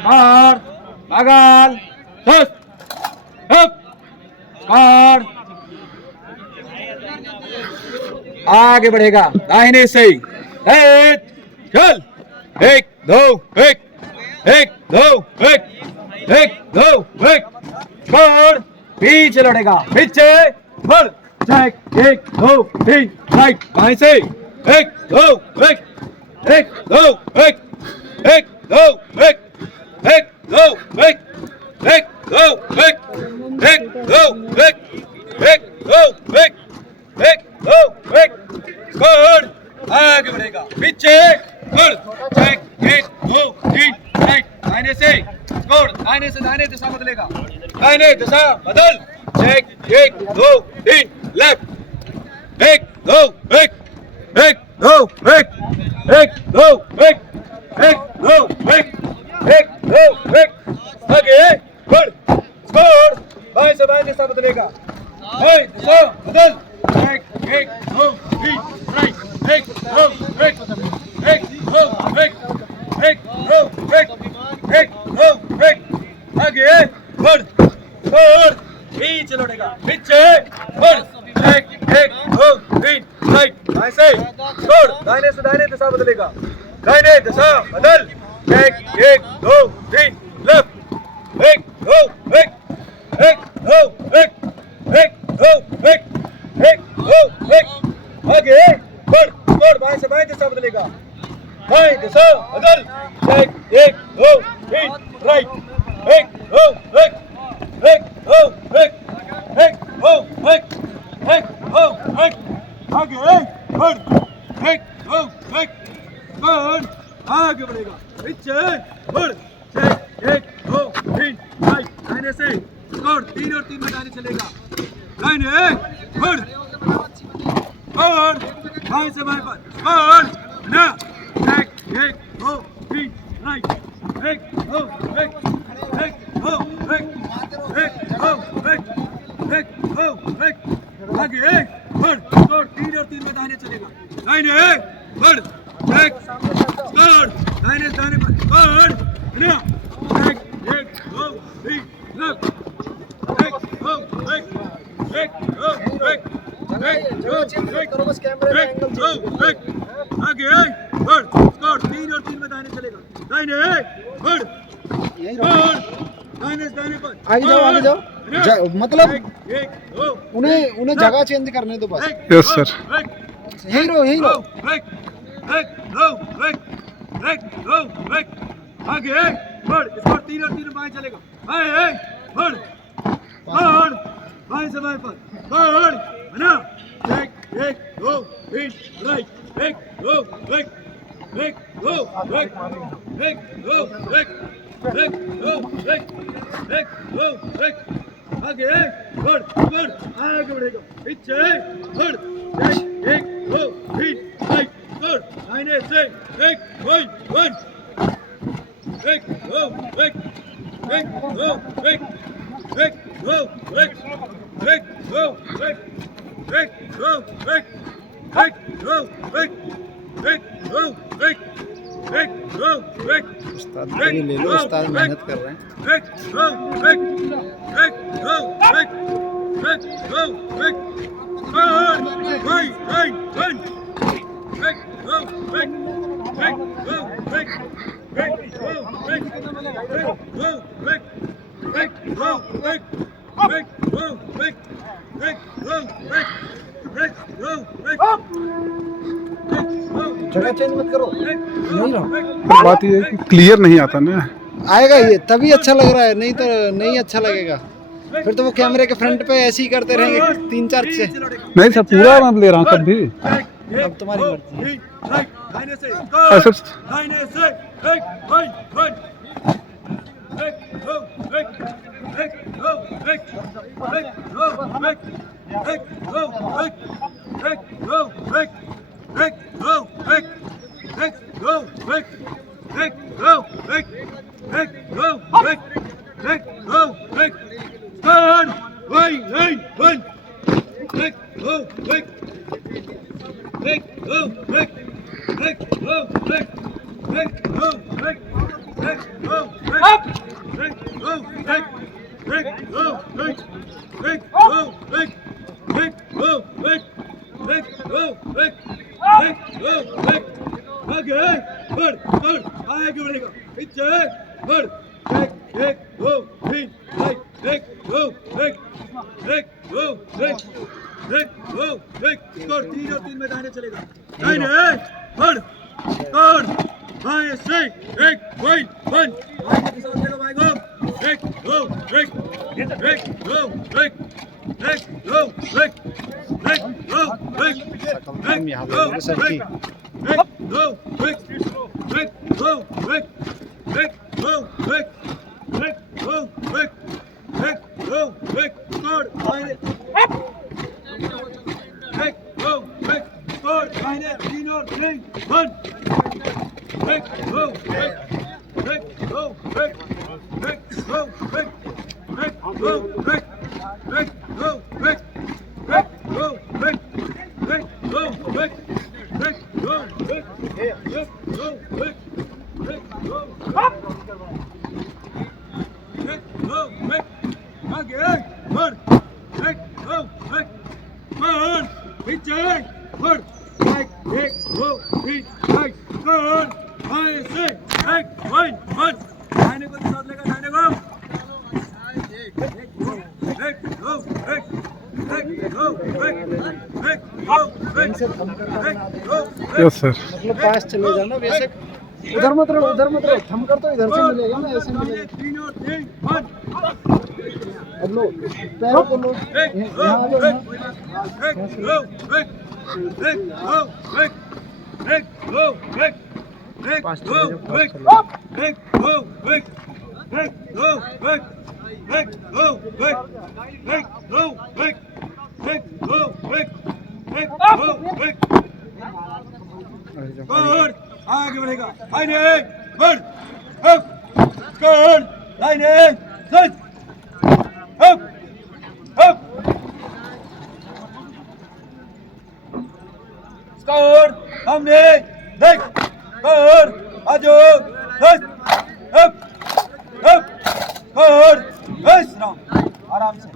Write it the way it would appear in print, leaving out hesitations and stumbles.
score बगल सुस्त hoop score आगे बढ़ेगा दाहिने से चल एक दो एक दो स्कोर पीछे लौटेगा पीछे बढ़ चेक एक दो तीन राइट बाएं से एक दो एक दो एक दो एक दो एक दो एक दो स्कोर आगे बढ़ेगा पीछे बढ़ चेक एक दो तीन राइट दाहिने से स्कोर दाहिने दिशा बदलेगा दाहिने दिशा बदल चेक एक दो तीन लेफ्ट एक दो एक दो एक दो आगे बढ़ स्कोर बाएं से दाएं दिशा बदलेगा दाएं दिशा बदल एक दो तीन राइट एक दो आगे बढ़ स्कोर पीछे लौटेगा पीछे बढ़ एक दो तीन राइट दाएं से स्कोर दाहिने से दाहिने दिशा बदलेगा दाहिने दिशा बदल एक दो तीन लेफ्ट एक दो आगे बढ़ स्कोर बाएं से बाएं दिशा बदलेगा बाएं दिशा बदल एक दो तीन राइट एक दो आगे बढ़ आगे बढ़ेगा पीछे बढ़ एक दो तीन राइट दाहिने से स्कोर 3 और 3 में दाहिने चलेगा दाहिने बढ़ बाएं से बाएं पर स्कोर ना एक दो तीन राइट एक दो आगे बढ़ स्कोर 3 और 3 में दाहिने चलेगा दाहिने बढ़ स्कोर दाहिने दाहिने पर स्कोर ना एक दो तीन लेफ्ट आगे बढ़ स्कोर 3 और 3 में दाहिने चलेगा दाहिने बढ़ दाहिने पर आगे जाओ मतलब उन्हें जगह चेंज करने दो बस यस सर यही रहो आगे बढ़ स्कोर 3 और 3 में बाएं चलेगा बढ़ बाएं से बाएं पर बढ़ ना एक दो तीन राइट एक दो आगे बढ़ आगे बढ़ेगा पीछे बढ़ एक दो तीन राइट दाहिने से एक दो उस्ताद ये ले लो उस्ताद मेहनत कर रहे हैं जगह चेंज मत करो नहीं रहो बात ये है कि क्लियर नहीं आता ना आएगा ये तभी अच्छा लग रहा है नहीं तो नहीं अच्छा लगेगा फिर तो वो कैमरे के फ्रंट पे ऐसे ही करते रहेंगे 3-4 से नहीं सर पूरा मैं ले रहा हूँ तब भी अब तुम्हारी मर्जी go, break, break, go, break, break, go, break, break, go, break, break, go, break, break, go, break, break, go, break, आगे बढ़ बढ़ आगे बढ़ेगा पीछे बढ़ break, break, go, green, break, break, go, break, break, go, break, break, go, break, score 3 और 3 में दाहिने चलेगा दाहिने बढ़ और बाएं से एक वाइड वन दाहिने के साथ चलेगा बाएं को break, go, break, break, go, break, break, go, break, break, go, break, break, go, break, break, go, break, break, go, break, break, go, break, break, go, break, break, go, break, score, दाहिने break, go, break, score, दाहिने 3 और 3, 1, break, go, break, break, go, break, break, go, break, break, go, break, break, go, break, break, go, break, break, go, break, break, go, break, break, go, break, break, go, break, go, break, आगे बढ़, break, go, break, बढ़, पीछे बढ़, break, break, go, break, break, बढ़, बाएं से break, one, one, दाहिने को साथ लेगा दाहिने को, break, go, break, break, go, break, break, go, break, break, go, break, yes sir मतलब पास चले जाना वैसे उधर मत रहो थम कर तो इधर से मिलेगा ना ऐसे मिलेगा 3 और 3, 1, अब लो पैरों को लो break, यहाँ go, आ जाओ break, यहाँ break, go, break, break, go, break, break, go, break, break, go, break, break, go, break, break, go, break, break, go, break, break, go, break, break, go, break, break, go, break, बढ़ आगे बढ़ेगा दाहिने बढ़ up कर दाहिने सच up up score सामने देख कर आजो सच अप अप कर बस ना आराम से